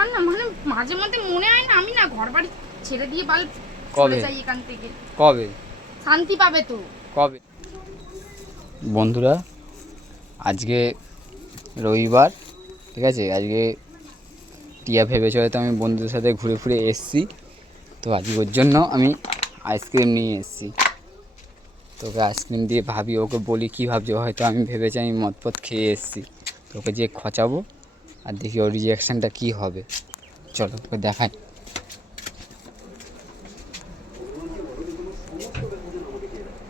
আমার না মানে মাঝে মধ্যে মনে হয় না আমি না ঘর বাড়ি ছেড়ে দিয়ে বাল কবে? যাই এখান থেকে। কবে? শান্তি পাবে তো। কবে? বন্ধুরা আজকে রবিবার ঠিক আছে? আজকে টিয়া ভেবেছে হয়তো আমি বন্ধুদের সাথে ঘুরে ফুরে এসছি। তো আজকে ওর জন্য আমি আইসক্রিম নিয়ে এসেছি। তোকে আইসক্রিম দিয়ে ভাবি ওকে বলি কী ভাবছে? হয়তো আমি ভেবেছি আমি মদ পথ খেয়ে এসেছি। তোকে যে খচাবো আর দেখি ওর রিয়াকশানটা কী হবে। চলো দেখাই।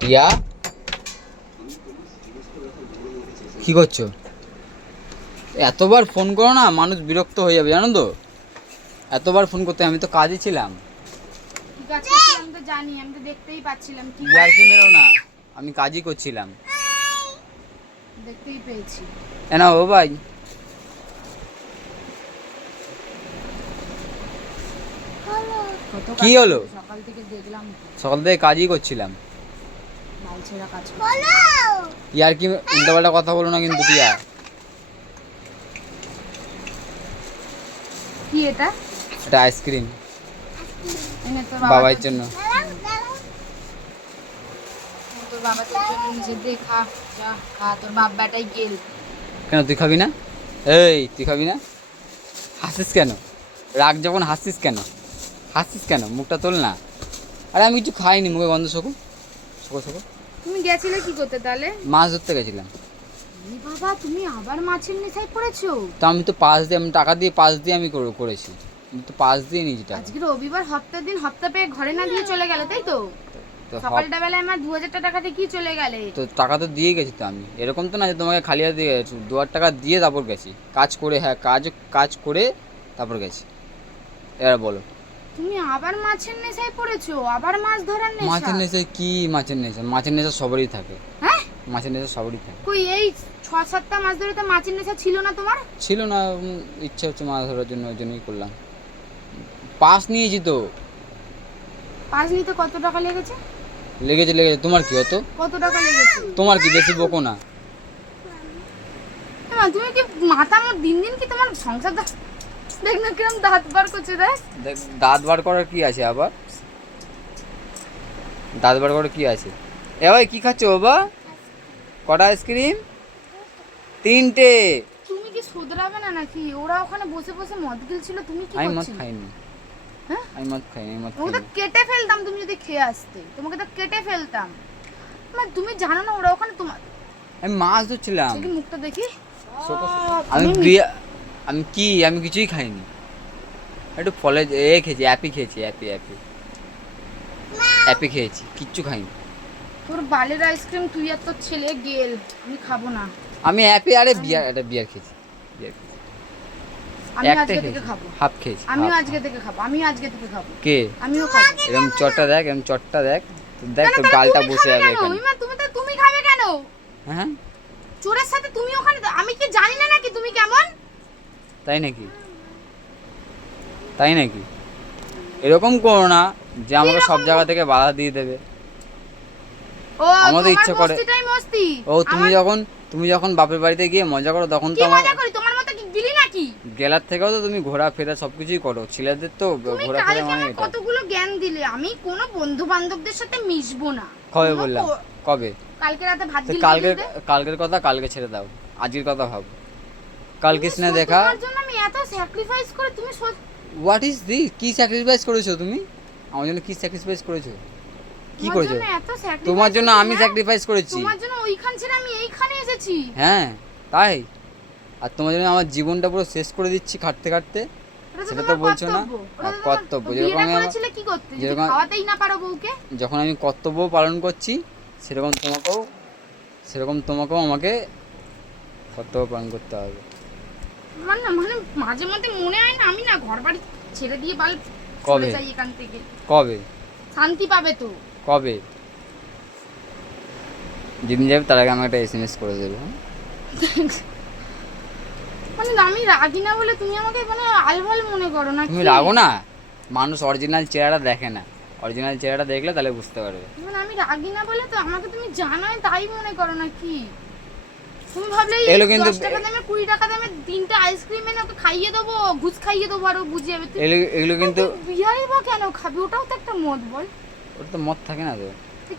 টিয়া কি করছ? এতবার ফোন করো না মানুষ বিরক্ত হয়ে যাবে জানো তো? এতবার ফোন করতে আমি তো কাজে ছিলাম। আমি জানি আমি তো দেখতেই পাচ্ছিলাম কি ইয়ার মেরো না আমি কাজই করছিলাম। দেখতেই পেয়েছি। এ না ও ভাই কত কি হলো? সকাল থেকে দেখলাম সকাল থেকে কাজই করছিলাম। ইয়ার কি উল্টাপাল্টা কথা বলো না কিন্তু টিয়া কি এটা? এটা আইসক্রিম। বাবার বাবার জন্য। তোর বাবা তোর জন্য নিজে দিয়ে খা যা খা তোর বাপ বেটাই গেল। কেন তুই খাবি না? এই তুই খাবি না? হাসিস কেন? রাগ যখন হাসিস কেন? হাসিস কেন? মুখটা তোল না। আরে আমি কিছু খাইনি মুখে গন্ধ শোকো। শোকো শোকো। তুমি গেছিলে কি করতে তাহলে? মাছ ধরতে গেছিলাম। বাবা তুমি আবার মাছের নেশায় পড়েছো? তো আমি তো পাস দিয়ে আমি টাকা দিয়ে পাস দিয়ে আমি করে- করেছি। আমি তো পাস দিয়ে নিয়েছি টাকা। আজকে রবিবার হপ্তার দিন হপ্তা পেয়ে ঘরে না দিয়ে চলে গেলে তাই তো? তো সকালটা বেলায় আমার দু হাজার টাকাতে কি চলে গেলে? তো টাকা তো দিয়ে গেছি তো আমি। এরকম তো না যে তোমাকে খালি হাতে দিয়ে গেছি দু হাজার টাকা দিয়ে তারপর গেছি। কাজ করে হ্যাঁ কাজ কাজ করে তারপর গেছি। এবার বলো। তুমি আবার মাছের নেশায় পড়েছো আবার মাছ ধরার নেশা? মাছের নেশে কি মাছের নেশা? মাছের নেশা সবারই থাকে। হ্যাঁ? মাছের নেশা সবারই থাকে। কই এই ছ সাতটা মাছ ধরে তো মাছের নেশা ছিল না তোমার? ছিল না ইচ্ছে হচ্ছে মাছ ধরার জন্য ওই জন্যই করলাম। পাস নিয়েছি তো। পাঁচ নিতে কত টাকা লেগেছে? লেগেছে লেগেছে। তোমার কি হতো কত টাকা লেগেছে? তোমার কি বেশি বকো না? তুমি কি মাথা মোট দিন দিন কি তোমার সংসার দেখ না কিরম দাঁত বার করছে দেখ। দেখ দাঁত বার করার কি আছে আবার? দাঁত বার করার কি আছে? এ ভাই কি খাচ্ছ বাবা? কটা আইসক্রিম? তিনটে। তুমি কি শুধরাবে না নাকি? ওরা ওখানে বসে বসে মদ গিলছিল তুমি কি আমি মদ খাইনি। হ্যাঁ? আমি মদ খাইনি মদ ওকে তো কেটে ফেলতাম তুমি যদি খেয়ে আসতে। তোমাকে তো কেটে ফেলতাম। মা তুমি জানো না ওরা ওখানে তোমার আমি মাছ ধরছিলাম। মুখটা দেখি। আমি আমি কি? আমি কিছুই খাইনি। একটু ফলে এ খেয়েছি অ্যাপি খেয়েছি অ্যাপি অ্যাপি। অ্যাপি খেয়েছি কিচ্ছু খাইনি। তোর বালের আইসক্রিম তুই আর তোর ছেলে গেল আমি খাব না। আমি অ্যাপি আরে বিয়ার এটা বিয়ার খেয়েছি বিয়ার খেয়েছি। আমি আজকে থেকে খাব। হাফ খেয়েছি আমিও আজকে থেকে খাব আমিও আজকে থেকে খাব। কে? আমিও খাব। এরকম চটটা দেখ এরকম চটটা দেখ। দেখ তোর গালটা বসে যাবে এখানে। তুমি তো তুমি খাবে কেন? হ্যাঁ? চোরের সাথে তুমি ওখানে আমি কি জানি না নাকি তুমি কেমন? তাই নাকি? তাই নাকি? এরকম করো না যে আমাকে সব জায়গা থেকে বাধা দিয়ে দেবে। ও আমাদের ইচ্ছে করে- ও তুমি যখন তুমি যখন বাপের বাড়িতে গিয়ে মজা করো তখন তো আমার মজা করি? তোমার মতো কি গিলি নাকি? গেলার থেকেও তো তুমি ঘোরাফেরা সব কিছুই করো। ছেলেদের তো ঘোরাফেরা মানে এটা কতগুলো জ্ঞান দিলে? আমি কোনো বন্ধু বান্ধবদের সাথে মিশবো না। কবে বললাম? কবে? কালকে রাতে ভাত কালকের কালকের কথা কালকে ছেড়ে দাও। আজকের কথা ভাবো। কাল কৃষ্ণা দেখা। তোমার জন্য আমি এত স্যাক্রিফাইস করে তুমি হোয়াট ইজ দিস কি স্যাক্রিফাইস করেছ তুমি? আমার জন্য কি স্যাক্রিফাইস করেছ? কি করেছ? তোমার জন্য আমি? স্যাক্রিফাইস করেছি। তোমার জন্য ওইখান ছেড়ে আমি এইখানে এসেছি। হ্যাঁ তাই? আর তোমার জন্য আমার জীবনটা পুরো শেষ করে দিচ্ছি খাটতে খাটতে। সেটা তো বলছো না? কর্তব্য। হ্যাঁ, যেরকম যেরকম- যখন আমি কর্তব্য পালন করছি সেরকম তোমাকেও সেরকম তোমাকেও আমাকে কর্তব্য পালন করতে হবে। আমার না মানে মাঝে মধ্যে মনে হয় না আমি না ঘর বাড়ি ছেড়ে দিয়ে বাল কবে? যাই এখান থেকে। কবে? শান্তি পাবে তো। কবে? যেদিন যাবে তার আগে আমাকে একটা এস এম এস করে দেবে হ্যাঁ? মানে আমি রাগি না বলে তুমি আমাকে মানে আলবাল মনে করো না তুমি রাগো না? মানুষ অরিজিনাল চেহারাটা দেখে না। অরিজিনাল চেহারাটা দেখলে তাহলে বুঝতে পারবে। মানে আমি রাগি না বলে তো আমাকে তুমি জানোই তাই মনে করো না কি তুমি ভাবলে এগুলো কিন্তু- দশ টাকা দামে কুড়ি টাকা দামে তিনটে আইসক্রিম এনে ওকে খাইয়ে দেবো ঘুষ খাইয়ে দেবো আরও বুঝে যাবে তুই এগুলো এগুলো কিন্তু বিয়ারে বা কেন খাবি? ওটাও তো একটা মদ বল। ওটা তো মদ থাকে না তো।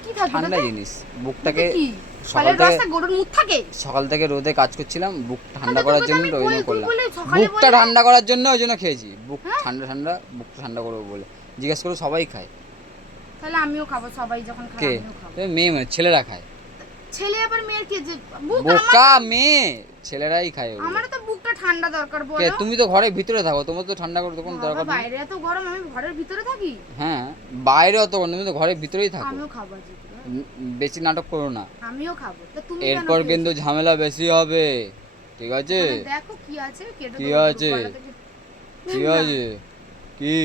কি থাকে ঠান্ডা জিনিস। বুকটাকে সকাল থেকে গরুর মুখ থাকে? সকাল থেকে রোদে কাজ করছিলাম বুক ঠান্ডা করার জন্য ওই করলাম। বুকটা ঠান্ডা করার জন্য ওই জন্য খেয়েছি। বুক হ্যাঁ? ঠান্ডা ঠান্ডা বুকটা ঠান্ডা করব বলে। জিজ্ঞেস করো সবাই খায়। তাহলে আমিও খাব সবাই যখন খায় আমিও খাব। মেয়ে ছেলেরা খায়। ছেলে আবার মেয়ের কে যে বুক বোকা মেয়ে। ছেলেরাই খায়। আমারও তো বুকটা ঠান্ডা দরকার কে বলো। তুমি তো ঘরের ভিতরে থাকো তোমার তো ঠান্ডা করে তখন বাবা, দরকার নেই। বাইরে এত গরম আমি ঘরের ভিতরে থাকি? হ্যাঁ বাইরে অত গরম, তুমি তো ঘরের ভিতরেই থাকো। আমিও খাব বেশি নাটক করো না। আমিও খাব। তা তুমি এরপর কিন্তু ঝামেলা বেশি হবে। ঠিক আছে? দেখো কি আছে কেটে কি আছে? ঠিক আছে? কি?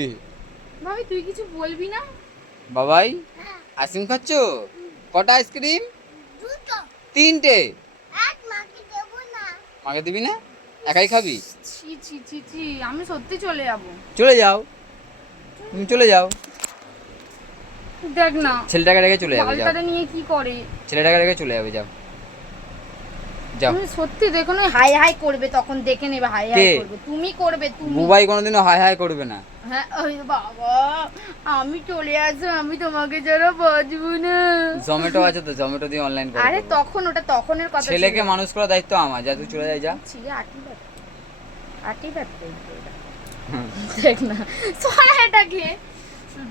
তুই কিছু বলবি না? বাবাই আইসক্রিম খাচ্ছ? কটা আইসক্রিম? তিনটে। মাকে দিবি না। একাই খাবি? ছি ছি ছি ছি আমি সত্যি চলে যাব। চলে যাও। তুমি চলে যাও। দেখ না। ছেলেটাকে রেখে চলে যাবে যাও। নিয়ে কি করে? ছেলেটাকে রেখে চলে যাবে যাও। যাও। তুমি সত্যি দেখো না হাই হাই করবে তখন দেখে নেবে হাই হাই করবে। তুমি করবে তুমি বুবাই কোনোদিনও হাই হাই করবে না। হ্যাঁ ওই বাবা আমি চলে আসব আমি তোমাকে যারা বাজবো না। জমেটো আছে তো জমেটো দিয়ে অনলাইন করে আরে তখন ওটা তখনের কথা ছেলেকে মানুষ করার দায়িত্ব আমার যা তুই চলে যাই যা। আটি বাট আটি বাট দেখ না সরা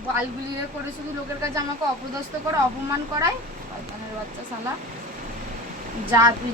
বালগুলি করে শুধু লোকের কাছে আমাকে অপদস্থ করে অপমান করায়। শয়তানের বাচ্চা শালা। যা তুই